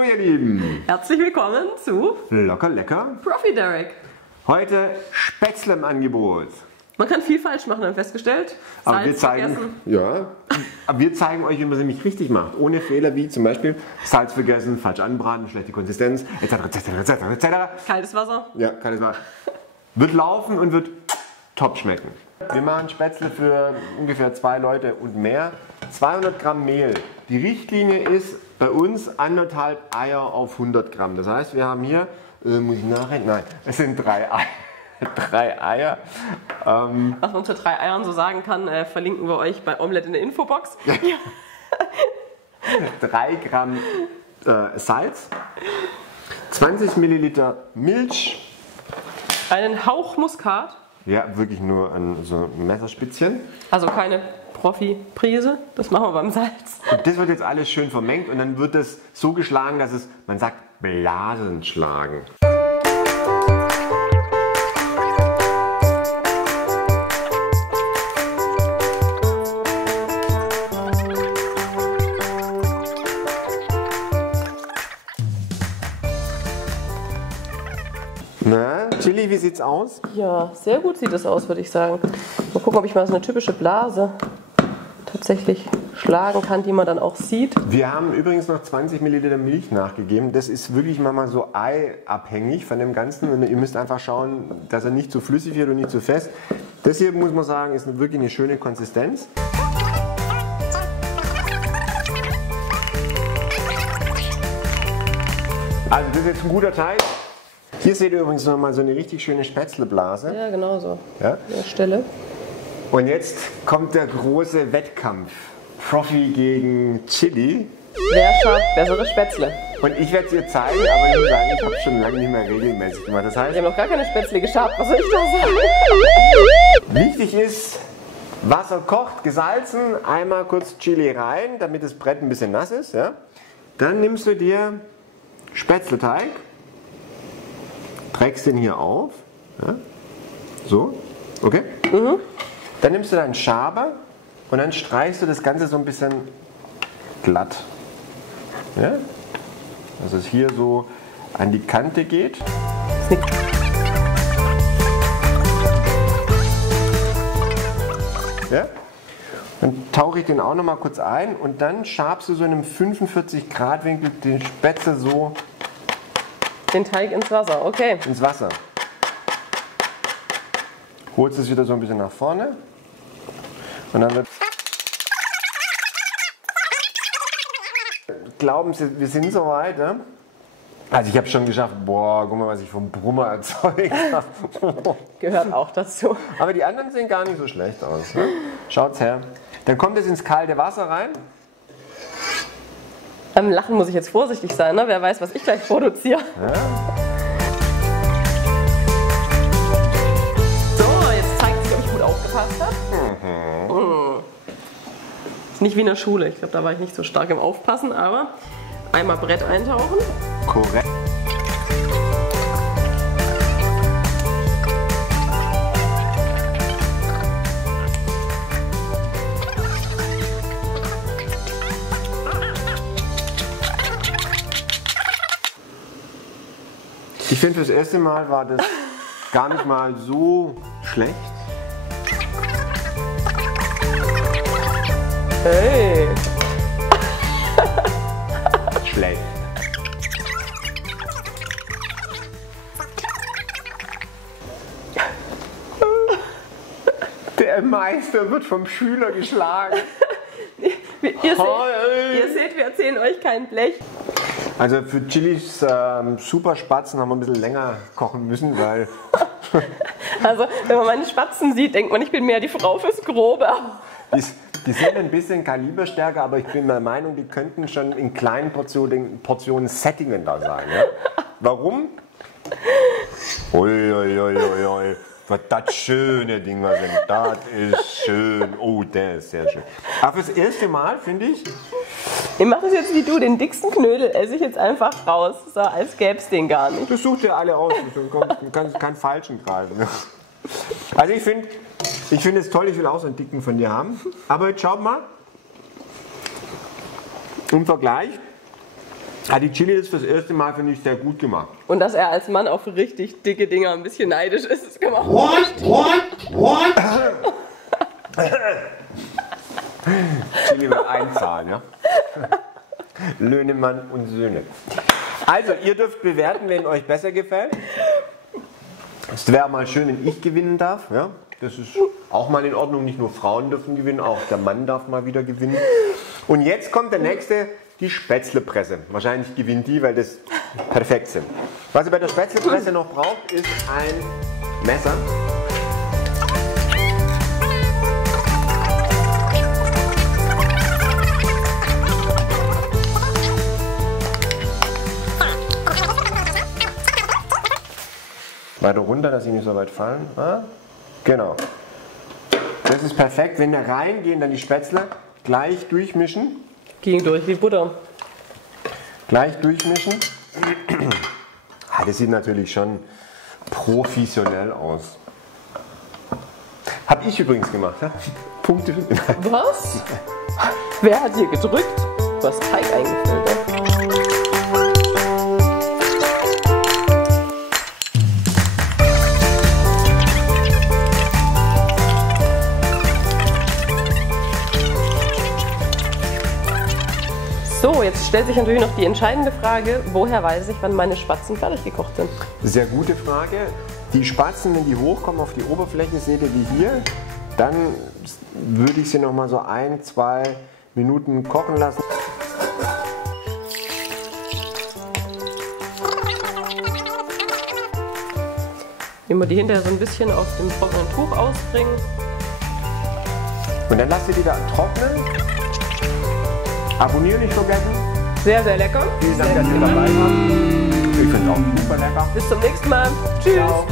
Hallo ihr Lieben! Herzlich willkommen zu Locker lecker. Profi Derek. Heute Spätzle im Angebot. Man kann viel falsch machen, haben wir festgestellt. Aber wir Salz zeigen, vergessen. aber wir zeigen euch, wie man es nämlich richtig macht. Ohne Fehler wie zum Beispiel Salz vergessen, falsch anbraten, schlechte Konsistenz, etc. Kaltes Wasser. Ja, kaltes Wasser. Wird laufen und wird top schmecken. Wir machen Spätzle für ungefähr 2 Leute und mehr. 200 Gramm Mehl. Die Richtlinie ist bei uns 1,5 Eier auf 100 Gramm. Das heißt, wir haben hier, muss ich nachrechnen? Nein, es sind 3 Eier. 3 Eier. Was man zu 3 Eiern so sagen kann, verlinken wir euch bei Omelette in der Infobox. 3 Gramm Salz, 20 Milliliter Milch. Einen Hauch Muskat, Ja, wirklich nur so ein Messerspitzchen. also keine Profi-Prise, das machen wir beim Salz. Und das wird jetzt alles schön vermengt und dann wird es so geschlagen, dass es, man sagt, Blasen schlagen. Na, Chili, wie sieht's aus? Ja, sehr gut sieht das aus, würde ich sagen. Mal gucken, ob ich mal so eine typische Blase tatsächlich schlagen kann, die man dann auch sieht. Wir haben übrigens noch 20 Milliliter Milch nachgegeben. Das ist wirklich manchmal so eiabhängig von dem Ganzen. Und ihr müsst einfach schauen, dass er nicht zu flüssig wird und nicht zu fest. Das hier, muss man sagen, ist wirklich eine schöne Konsistenz. Also das ist jetzt ein guter Teig. Hier seht ihr übrigens nochmal so eine richtig schöne Spätzleblase. Ja, genau so. Ja? An der Stelle. Und jetzt kommt der große Wettkampf. Profi gegen Chili. Wer schafft bessere Spätzle? Und ich werde es dir zeigen, aber ich muss sagen, ich habe schon lange nicht mehr regelmäßig gemacht. Das heißt, Wir haben noch gar keine Spätzle geschabt, was soll ich da sagen? wichtig ist, Wasser kocht, gesalzen, einmal kurz Chili rein, damit das Brett ein bisschen nass ist. Ja? Dann nimmst du dir Spätzleteig, trägst den hier auf. Ja? So, okay? Dann nimmst du deinen Schaber und dann streichst du das Ganze so ein bisschen glatt. Ja? Dass es hier so an die Kante geht. Ja? Dann tauche ich den auch noch mal kurz ein und dann schabst du so in einem 45 Grad Winkel den Spätzle so Den Teig ins Wasser, okay. ins Wasser. Holst es wieder so ein bisschen nach vorne und dann wird. Glauben Sie, wir sind soweit, ja? Also ich habe schon geschafft, boah, guck mal, was ich vom Brummer erzeugt habe. Gehört auch dazu. Aber die anderen sehen gar nicht so schlecht aus. Ne? Schaut's her. Dann kommt es ins kalte Wasser rein. Beim Lachen muss ich jetzt vorsichtig sein, ne? Wer weiß, was ich gleich produziere. Ja. So, jetzt zeigt sich, ob ich gut aufgepasst habe. Ist nicht wie in der Schule. Ich glaube, da war ich nicht so stark im Aufpassen, aber einmal Brett eintauchen. Korrekt. Ich finde, fürs erste Mal war das gar nicht mal so schlecht. Hey! Schlecht. Der Meister wird vom Schüler geschlagen. Ihr seht, wir erzählen euch kein Blech. Also für Chilis Superspatzen haben wir ein bisschen länger kochen müssen, weil Also, wenn man meine Spatzen sieht, denkt man, ich bin mehr die Frau fürs Grobe. die sind ein bisschen kaliberstärker, aber ich bin der Meinung, die könnten schon in kleinen Portionen Settingen da sein. Ja? Warum? Ui. Was das schöne Ding was denn? Das ist schön. Oh, der ist sehr schön. Aber fürs erste Mal finde ich. Ich mache es jetzt wie du, den dicksten Knödel esse ich jetzt einfach raus, so als gäbe es den gar nicht. Das sucht ihr alle aus. Du kannst keinen falschen greifen. Also ich finde es toll, ich will auch so einen dicken von dir haben. Aber jetzt schaut mal. Im Vergleich Die Chili ist fürs erste Mal, finde ich, sehr gut gemacht. Und dass er als Mann auf richtig dicke Dinger ein bisschen neidisch ist, das kann man auch What? Chili wird einzahlen, ja? Löhnemann und Söhne. Also, ihr dürft bewerten, wenn euch besser gefällt. Es wäre mal schön, wenn ich gewinnen darf. Ja? Das ist auch mal in Ordnung. Nicht nur Frauen dürfen gewinnen, auch der Mann darf mal wieder gewinnen. Und jetzt kommt der nächste, die Spätzlepresse. Wahrscheinlich gewinnt die, weil das perfekt sind. Was ihr bei der Spätzlepresse noch braucht, ist ein Messer. Weiter runter, dass sie nicht so weit fallen. Ah, genau. Das ist perfekt. Wenn da reingehen, dann die Spätzle gleich durchmischen. Ging durch wie Butter. Gleich durchmischen. Das sieht natürlich schon professionell aus. Habe ich übrigens gemacht. Ja? Punkte. Was? Wer hat hier gedrückt? Du hast Teig eingefüllt. Ja? So, jetzt stellt sich natürlich noch die entscheidende Frage, woher weiß ich, wann meine Spatzen fertig gekocht sind? Sehr gute Frage. Die Spatzen, wenn die hochkommen auf die Oberfläche, seht ihr wie hier, dann würde ich sie noch mal so 1-2 Minuten kochen lassen. Immer die hinterher so ein bisschen auf dem trockenen Tuch ausbringen. Und dann lasst ihr die da trocknen. Abonnieren nicht vergessen. Sehr, sehr lecker. Vielen Dank, dass ihr dabei wart. Ich finde es auch super lecker. Bis zum nächsten Mal. Tschüss. Ciao.